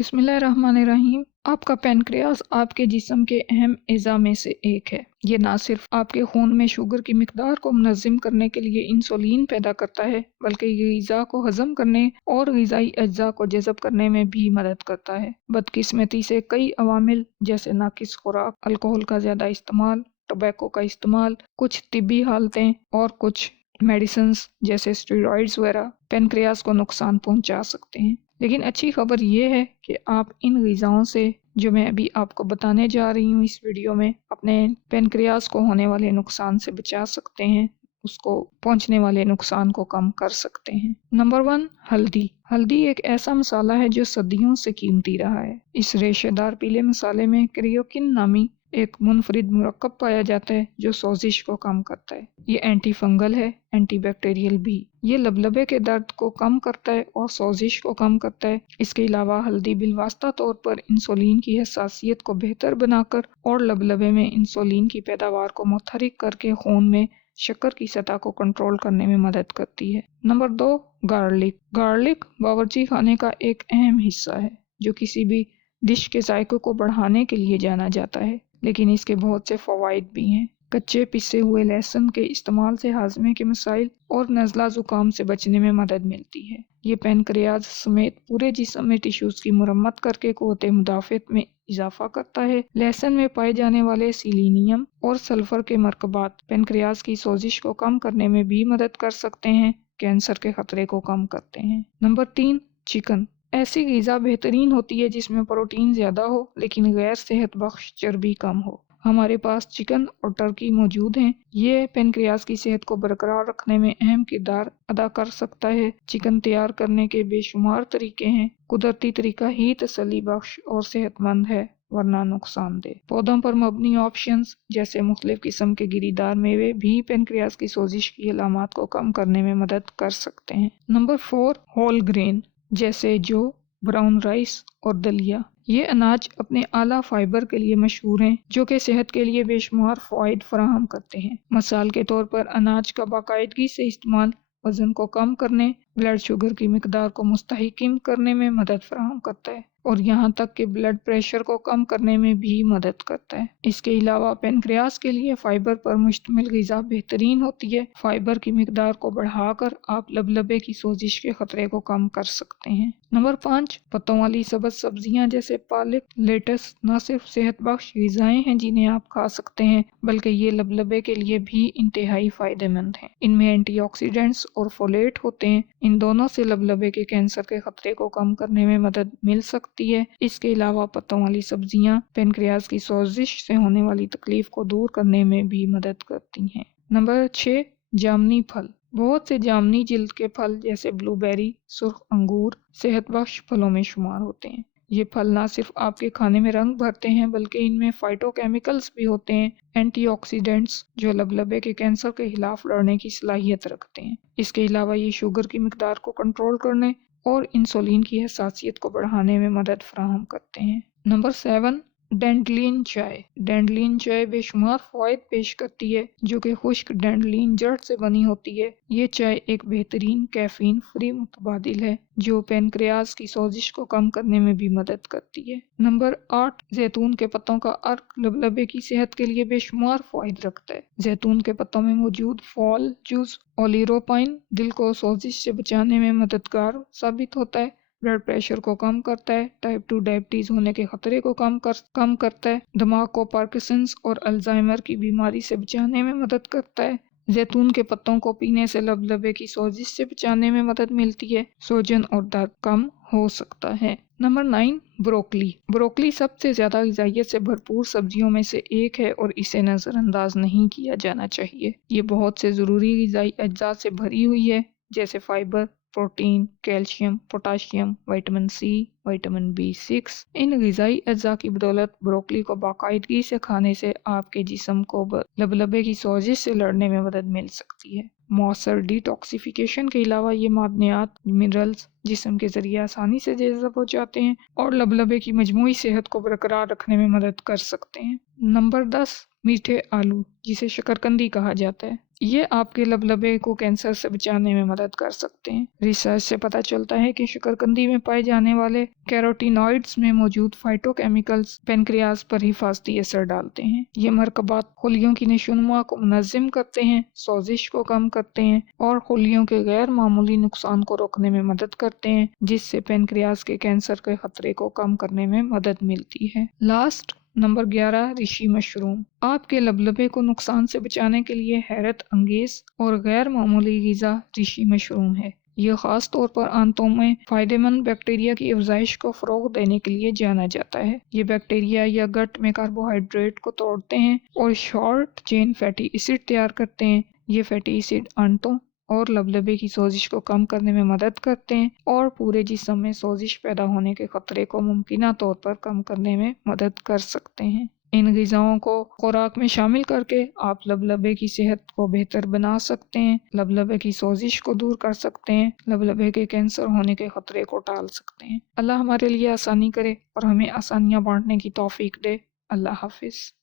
बिस्मिल्लाहिर्रहमानिर्रहीम। आपका पैनक्रियाज आपके जिस्म के अहम अज़ा में से एक है। ये ना सिर्फ आपके खून में शुगर की मिकदार को मुनज़्ज़म करने के लिए इंसुलिन पैदा करता है, बल्कि ये ग़िज़ा को हज़म करने और ग़िज़ाई अज्जा को जज़ब करने में भी मदद करता है। बदकिस्मती से कई अवामिल जैसे नाकिस खुराक, अल्कोहल का ज़्यादा इस्तेमाल, टबैको का इस्तेमाल, कुछ तिब्बी हालतें और कुछ मेडिसिन्स जैसे स्टेरॉइड्स वगैरह पैनक्रियाज को नुकसान पहुंचा सकते हैं। लेकिन अच्छी खबर यह है कि आप इन ग़िज़ाओं से जो मैं अभी आपको बताने जा रही हूँ इस वीडियो में, अपने पैनक्रियाज को होने वाले नुकसान से बचा सकते हैं, उसको पहुंचने वाले नुकसान को कम कर सकते हैं। नंबर 1, हल्दी। हल्दी एक ऐसा मसाला है जो सदियों से कीमती रहा है। इस रेशेदार पीले मसाले में क्रियोकिन नामी एक मुनफरिद मुरक्कब पाया जाता है जो सोजिश को कम करता है। ये एंटी फंगल है, एंटी बैक्टीरियल भी। ये लबलबे के दर्द को कम करता है और सोजिश को कम करता है। इसके अलावा हल्दी बिलवास्ता तौर पर इंसुलिन की हसासियत को बेहतर बनाकर और लबलबे में इंसुलिन की पैदावार को मुतहरिक करके खून में शक्कर की सतह को कंट्रोल करने में मदद करती है। Number 2, garlic. गार्लिक बावर्ची खाने का एक अहम हिस्सा है जो किसी भी डिश के जायके को बढ़ाने के लिए जाना जाता है, लेकिन इसके बहुत से फ़वाइद भी हैं। कच्चे पिसे हुए लहसुन के इस्तेमाल से हाजमे के मसाइल और नज़ला ज़ुकाम से बचने में मदद मिलती है। ये पैनक्रियाज समेत पूरे जिस्म में टिश्यूज़ की मुरम्मत करके क़ुव्वत मुदाफ़त में इजाफा करता है। लहसुन में पाए जाने वाले सिलीनियम और सल्फर के मरकबात पैनक्रियाज की सोजिश को कम करने में भी मदद कर सकते हैं, कैंसर के खतरे को कम करते हैं। Number 3, chicken. ऐसी ग़िज़ा बेहतरीन होती है जिसमें प्रोटीन ज़्यादा हो लेकिन गैर सेहत बख्श चर्बी कम हो। हमारे पास चिकन और टर्की मौजूद हैं। ये पैनक्रियाज की सेहत को बरकरार रखने में अहम किरदार अदा कर सकता है। चिकन तैयार करने के बेशुमार तरीके हैं। कुदरती तरीका ही तसल्ली बख्श और सेहतमंद है, वरना नुकसानदेह। पौधों पर मबनी ऑप्शंस जैसे मुख्तलिफ किस्म के गिरीदार मेवे भी पैनक्रियाज की सोजिश की अलामात को कम करने में मदद कर सकते हैं। नंबर 4, होल ग्रेन जैसे जौ, ब्राउन राइस और दलिया। ये अनाज अपने आला फाइबर के लिए मशहूर हैं, जो कि सेहत के लिए बेशुमार फ़वाइद फराहम करते हैं। मिसाल के तौर पर अनाज का बाकायदगी से इस्तेमाल वज़न को कम करने, ब्लड शुगर की मिकदार को मुस्तहकम करने में मदद फराहम करता है और यहाँ तक कि ब्लड प्रेशर को कम करने में भी मदद करता है। इसके अलावा पैनक्रियाज के लिए फाइबर पर मुश्तमिल ग़िज़ा बेहतरीन होती है। फाइबर की मिकदार को बढ़ाकर आप लबलबे की सोजिश के खतरे को कम कर सकते हैं। नंबर 5, पत्तों वाली सब्ज़ सब्जियां जैसे पालक, लेटस न सिर्फ सेहत बख्श ग़िज़ाएं हैं जिन्हें आप खा सकते हैं, बल्कि ये लबलबे के लिए भी इंतहाई फ़ायदेमंद हैं। इनमें एंटीऑक्सीडेंट्स और फोलेट होते हैं। इन दोनों से लबलबे के कैंसर के खतरे को कम करने में मदद मिल सकती है। इसके अलावा पत्तों वाली सब्जियां पैनक्रियाज की सोजिश से होने वाली तकलीफ को दूर करने में भी मदद करती हैं। नंबर 6, जामनी फल। बहुत से जामनी जिल्द के फल जैसे ब्लूबेरी, सुर्ख अंगूर सेहत बख्श फलों में शुमार होते हैं। ये फल ना सिर्फ आपके खाने में रंग भरते हैं, बल्कि इनमें फाइटोकेमिकल्स भी होते हैं, एंटीऑक्सीडेंट्स जो लबलबे के कैंसर के खिलाफ लड़ने की सलाहियत रखते हैं। इसके अलावा ये शुगर की मिकदार को कंट्रोल करने और इंसुलिन की हसासियत को बढ़ाने में मदद फराहम करते हैं। नंबर 7, डैंडलिन चाय। डैंडलिन चाय बेशुमार फ़वाइद पेश करती है, जो कि खुश्क डैंडलिन जड़ से बनी होती है। ये चाय एक बेहतरीन कैफीन फ्री मुतबादिल है जो पैनक्रियाज की सोजिश को कम करने में भी मदद करती है। नंबर 8, जैतून के पत्तों का अर्क लबलबे की सेहत के लिए बेशुमार फ़वाइद रखता है। जैतून के पत्तों में मौजूद फॉल जूस ओलिरोपाइन दिल को सोजिश से बचाने में मददगार साबित होता है, ब्लड प्रेशर को कम करता है, टाइप 2 डायबिटीज होने के खतरे को कम करता है, दिमाग को पार्किंसंस और अल्जाइमर की बीमारी से बचाने में मदद करता है। जैतून के पत्तों को पीने से लबलबे की सोजिश से बचाने में मदद मिलती है, सूजन और दर्द कम हो सकता है। Number 9, broccoli. ब्रोकली सबसे ज़्यादा ग़िज़ाइयत से भरपूर सब्जियों में से एक है और इसे नज़रअंदाज नहीं किया जाना चाहिए। ये बहुत से ज़रूरी ग़िज़ाई अज्जा से भरी हुई है जैसे fibre, protein, calcium, potassium, vitamin C, vitamin B6। इन ग़िज़ाई अज्जा की बदौलत ब्रोकली को बाकायदगी से खाने से आपके जिस्म को लबलबे की सोजिश से लड़ने में मदद मिल सकती है। मौसर डिटॉक्सिफिकेशन के अलावा ये मादनियात, मिनरल्स जिस्म के ज़रिए आसानी से जज़ब हो जाते हैं और लबलबे की मजमूई सेहत को बरकरार रखने में मदद कर सकते हैं। नंबर 10, मीठे आलू जिसे शकरकंदी कहा जाता है। یہ آپ کے لبلبے کو کینسر سے بچانے میں مدد کر سکتے ہیں۔ ریسرچ سے پتہ چلتا ہے کہ شکرقندی میں پائے جانے والے کیروٹینوائڈز میں موجود فائٹو کیمیکلز پینکریاس پر حفاظتی اثر ڈالتے ہیں۔ یہ مرکبات خلیوں کی نشوونما کو منظم کرتے ہیں، سوزش کو کم کرتے ہیں اور خلیوں کے غیر معمولی نقصان کو روکنے میں مدد کرتے ہیں، جس سے پینکریاس کے کینسر کے خطرے کو کم کرنے میں مدد ملتی ہے۔ Number 11، Rishi mushroom. آپ کے لبلبے کو نقصان سے بچانے کے لیے حیرت انگیز اور غیر معمولی غذا رشی مشروم ہے۔ یہ خاص طور پر آنتوں میں فائدہ مند بیکٹیریا کی افزائش کو فروغ دینے کے لیے جانا جاتا ہے۔ یہ بیکٹیریا یا گٹ میں کاربوہائیڈریٹ کو توڑتے ہیں اور شارٹ چین فیٹی ایسڈ تیار کرتے ہیں۔ یہ فیٹی ایسڈ آنتوں اور لبلبے کی سوزش کو کم کرنے میں مدد کرتے ہیں اور پورے جسم میں سوزش پیدا ہونے کے خطرے کو ممکنہ طور پر کم کرنے میں مدد کر سکتے ہیں۔ ان غذاؤں کو خوراک میں شامل کر کے آپ لبلبے کی صحت کو بہتر بنا سکتے ہیں، لبلبے کی سوزش کو دور کر سکتے ہیں، لبلبے کے کینسر ہونے کے خطرے کو ٹال سکتے ہیں۔ اللہ ہمارے لیے آسانی کرے اور ہمیں آسانیاں بانٹنے کی توفیق دے۔ اللہ حافظ۔